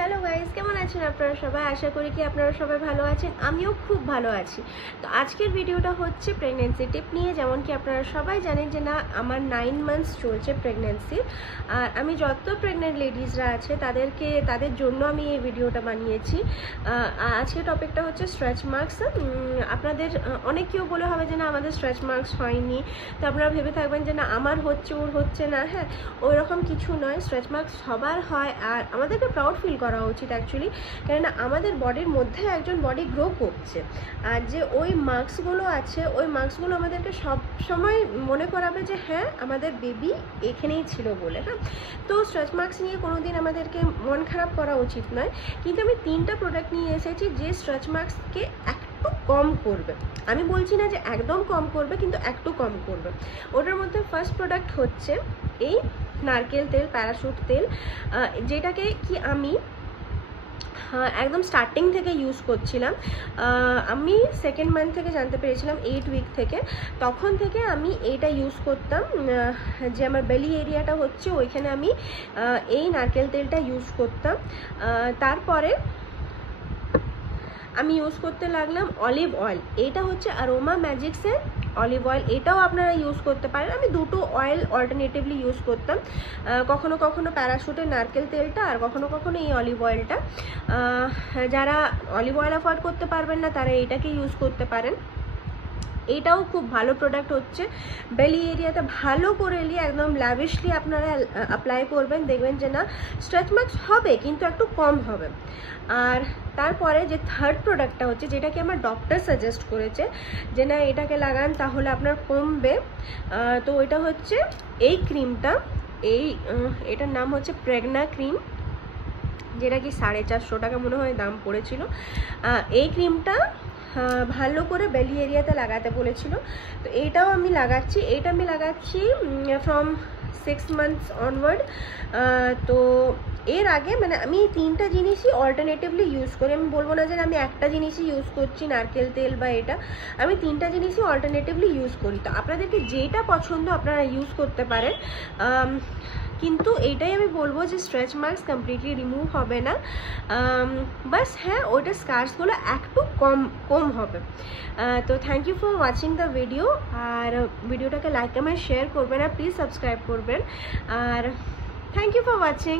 Hello guys, কেমন আছেন আপনারা সবাই? আশা করি কি আপনারা সবাই ভালো আছেন। আমিও খুব ভালো আছি। তো আজকের ভিডিওটা হচ্ছে প্রেগনেন্সি টিপ নিয়ে। যেমন কি আপনারা সবাই জানেন যে না, আমার 9 মান্থস চলছে প্রেগনেন্সির। আর আমি যত প্রেগনেন্ট লেডিসরা আছে তাদের জন্য আমি এই ভিডিওটা বানিয়েছি। আজকের টপিকটা হচ্ছে স্ট্রেচ মার্কস। আপনাদের অনেকেও বলে হবে যে না, আমাদের স্ট্রেচ মার্কস হয়নি। তো আপনারা ভেবে থাকবেন যে না, আমার হচ্ছে ওর হচ্ছে না। হ্যাঁ, ওই রকম কিছু নয়। স্ট্রেচ মার্কস সবার হয়, আর আমাদেরকে প্রাউড ফিল করা উচিত অ্যাকচুয়ালি। কেননা আমাদের বডির মধ্যে একজন বডি গ্রো করছে, আর যে ওই মার্কসগুলো আছে, ওই মার্কসগুলো আমাদেরকে সব সময় মনে করাবে যে হ্যাঁ, আমাদের বেবি এখানেই ছিল বলে। হ্যাঁ, তো স্ট্রেচ মার্কস নিয়ে কোনোদিন আমাদেরকে মন খারাপ করা উচিত নয়। কিন্তু আমি 3টা প্রোডাক্ট নিয়ে এসেছি যে স্ট্রেচ মার্কসকে একটু কম করবে। আমি বলছি না যে একদম কম করবে, কিন্তু একটু কম করবে। ওটার মধ্যে ফার্স্ট প্রোডাক্ট হচ্ছে এই নারকেল তেল, প্যারাশুট তেল, যেটাকে কি আমি একদম স্টার্টিং থেকে ইউজ করছিলাম। আমি সেকেন্ড মান্থ থেকে জানতে পেরেছিলাম, 8 উইক থেকে। তখন থেকে আমি এইটা ইউজ করতাম। যে আমার বেলি এরিয়াটা হচ্ছে, ওইখানে আমি এই নারকেল তেলটা ইউজ করতাম। তারপরে আমি ইউজ করতে লাগলাম অলিভ অয়েল। এটা হচ্ছে অ্যারোমা ম্যাজিক্সের অলিভ অয়েল। এটাও আপনারা ইউজ করতে পারেন। আমি দুটো অয়েল অল্টারনেটিভলি ইউজ করতাম, কখনো কখনো প্যারাশুটের নারকেল তেলটা, আর কখনো কখনো এই অলিভ অয়েলটা। যারা অলিভ অয়েল অ্যাফোর্ড করতে পারবেন না, তারা এটাকে ইউজ করতে পারেন। এটাও খুব ভালো প্রোডাক্ট হচ্ছে। বেলি এরিয়াতে ভালো করে নিয়ে একদম ল্যাভিশলি আপনারা অ্যাপ্লাই করবেন, দেখবেন যে না, স্ট্রেচ মার্কস হবে কিন্তু একটু কম হবে। আর তারপরে যে থার্ড প্রোডাক্টটা হচ্ছে, যেটাকে আমার ডক্টর সাজেস্ট করেছে যে না, এটাকে লাগান তাহলে আপনার কমবে। তো এটা হচ্ছে এই ক্রিমটা। এটার নাম হচ্ছে প্রেগনা ক্রিম, যেটা কি 450 টাকা মনে হয় দাম পড়েছিল। এই ক্রিমটা ভালো করে বেলি এরিয়াতে লাগাতে বলেছিল। তো এইটাও আমি লাগাচ্ছি। এইটা আমি লাগাচ্ছি ফ্রম 6 মান্থস অনওয়ার্ড। তো এর আগে মানে আমি 3টা জিনিসই অল্টারনেটিভলি ইউজ করি। আমি বলবো না যে আমি একটা জিনিসই ইউজ করছি, নারকেল তেল বা এটা। আমি 3টা জিনিসই অল্টারনেটিভলি ইউজ করি। তো আপনাদেরকে যেটা পছন্দ আপনারা ইউজ করতে পারেন। কিন্তু এইটাই আমি বলবো যে স্ট্রেচ মার্কস কমপ্লিটলি রিমুভ হবে না, বাস হ্যাঁ, ওইটা স্কার্সগুলো একটু কম হবে। তো thank you for watching the video. আর ভিডিওটাকে লাইক কমেন্ট শেয়ার করবেন, আর প্লিজ সাবস্ক্রাইব করবেন। আর থ্যাংক ইউ ফর ওয়াচিং।